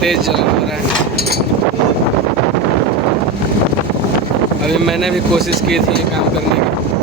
तेज़ चलना हो रहा है। अभी मैंने भी कोशिश की थी ये काम करने की,